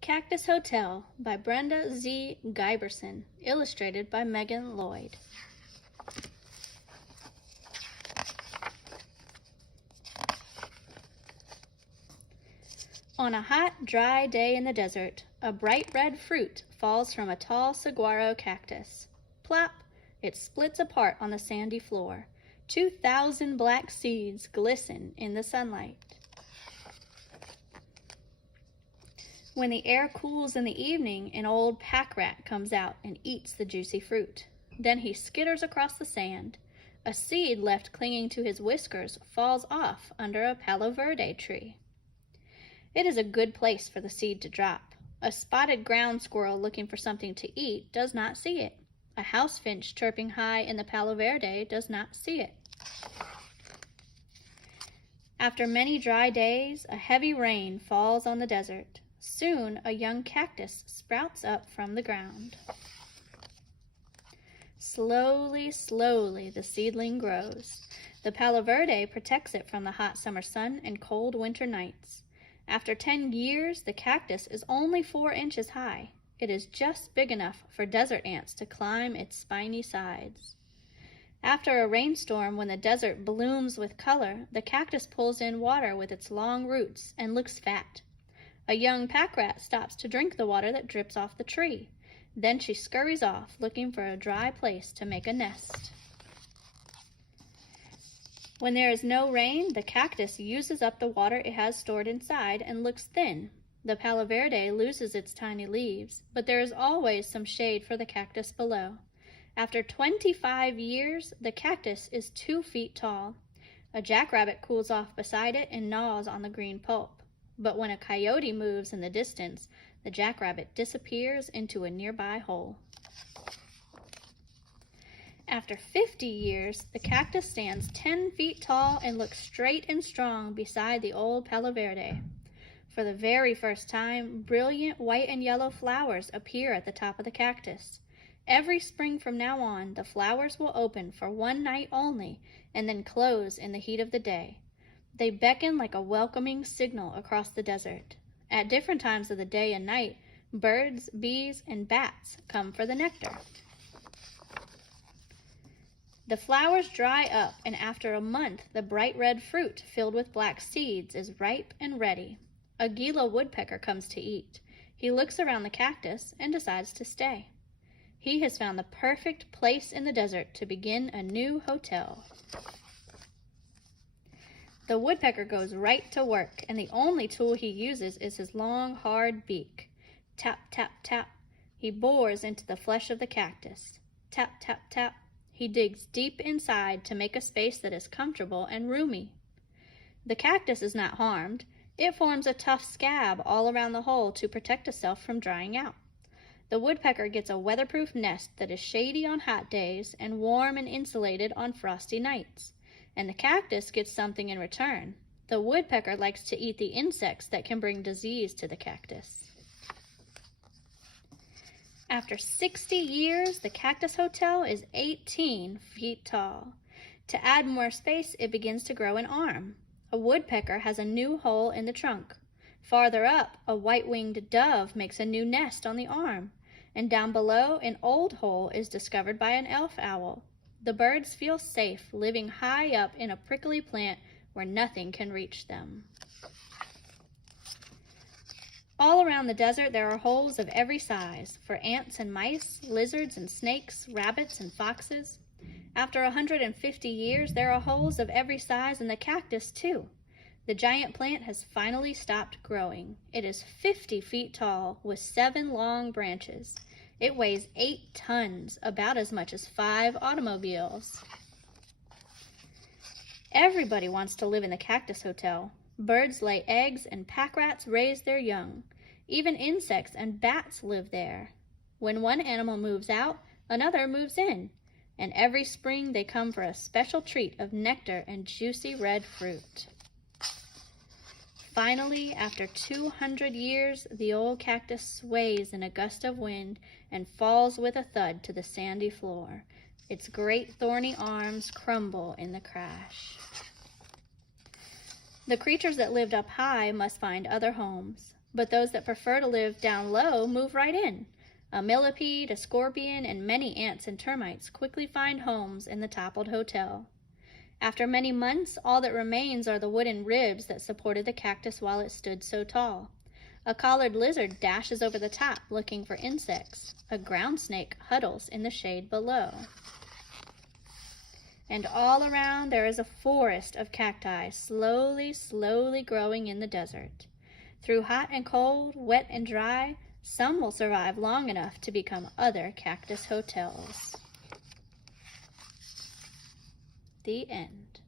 Cactus Hotel by Brenda Z. Guiberson, illustrated by Megan Lloyd. On a hot, dry day in the desert, a bright red fruit falls from a tall saguaro cactus. Plop! It splits apart on the sandy floor. 2,000 black seeds glisten in the sunlight. When the air cools in the evening, an old pack rat comes out and eats the juicy fruit. Then he skitters across the sand. A seed left clinging to his whiskers falls off under a palo verde tree. It is a good place for the seed to drop. A spotted ground squirrel looking for something to eat does not see it. A house finch chirping high in the palo verde does not see it. After many dry days, a heavy rain falls on the desert. Soon, a young cactus sprouts up from the ground. Slowly, slowly, the seedling grows. The palo verde protects it from the hot summer sun and cold winter nights. After 10 years, the cactus is only 4 inches high. It is just big enough for desert ants to climb its spiny sides. After a rainstorm, when the desert blooms with color, the cactus pulls in water with its long roots and looks fat. A young pack rat stops to drink the water that drips off the tree. Then she scurries off, looking for a dry place to make a nest. When there is no rain, the cactus uses up the water it has stored inside and looks thin. The palo verde loses its tiny leaves, but there is always some shade for the cactus below. After 25 years, the cactus is 2 feet tall. A jackrabbit cools off beside it and gnaws on the green pulp. But when a coyote moves in the distance, the jackrabbit disappears into a nearby hole. After 50 years, the cactus stands 10 feet tall and looks straight and strong beside the old palo verde. For the very first time, brilliant white and yellow flowers appear at the top of the cactus. Every spring from now on, the flowers will open for 1 night only and then close in the heat of the day. They beckon like a welcoming signal across the desert. At different times of the day and night, birds, bees, and bats come for the nectar. The flowers dry up, and after a month, the bright red fruit filled with black seeds is ripe and ready. A Gila woodpecker comes to eat. He looks around the cactus and decides to stay. He has found the perfect place in the desert to begin a new hotel. The woodpecker goes right to work, and the only tool he uses is his long, hard beak. Tap, tap, tap. He bores into the flesh of the cactus. Tap, tap, tap. He digs deep inside to make a space that is comfortable and roomy. The cactus is not harmed. It forms a tough scab all around the hole to protect itself from drying out. The woodpecker gets a weatherproof nest that is shady on hot days and warm and insulated on frosty nights. And the cactus gets something in return. The woodpecker likes to eat the insects that can bring disease to the cactus. After 60 years, the Cactus Hotel is 18 feet tall. To add more space, it begins to grow an arm. A woodpecker has a new hole in the trunk. Farther up, a white-winged dove makes a new nest on the arm. And down below, an old hole is discovered by an elf owl. The birds feel safe living high up in a prickly plant where nothing can reach them. All around the desert there are holes of every size for ants and mice, lizards and snakes, rabbits and foxes. After 150 years, there are holes of every size in the cactus too. The giant plant has finally stopped growing. It is 50 feet tall with 7 long branches. It weighs 8 tons, about as much as 5 automobiles. Everybody wants to live in the Cactus Hotel. Birds lay eggs and pack rats raise their young. Even insects and bats live there. When one animal moves out, another moves in. And every spring they come for a special treat of nectar and juicy red fruit. Finally, after 200 years, the old cactus sways in a gust of wind and falls with a thud to the sandy floor. Its great thorny arms crumble in the crash. The creatures that lived up high must find other homes. But those that prefer to live down low move right in. A millipede, a scorpion, and many ants and termites quickly find homes in the toppled hotel. After many months, all that remains are the wooden ribs that supported the cactus while it stood so tall. A collared lizard dashes over the top looking for insects. A ground snake huddles in the shade below. And all around there is a forest of cacti, slowly, slowly growing in the desert. Through hot and cold, wet and dry, some will survive long enough to become other cactus hotels. The end.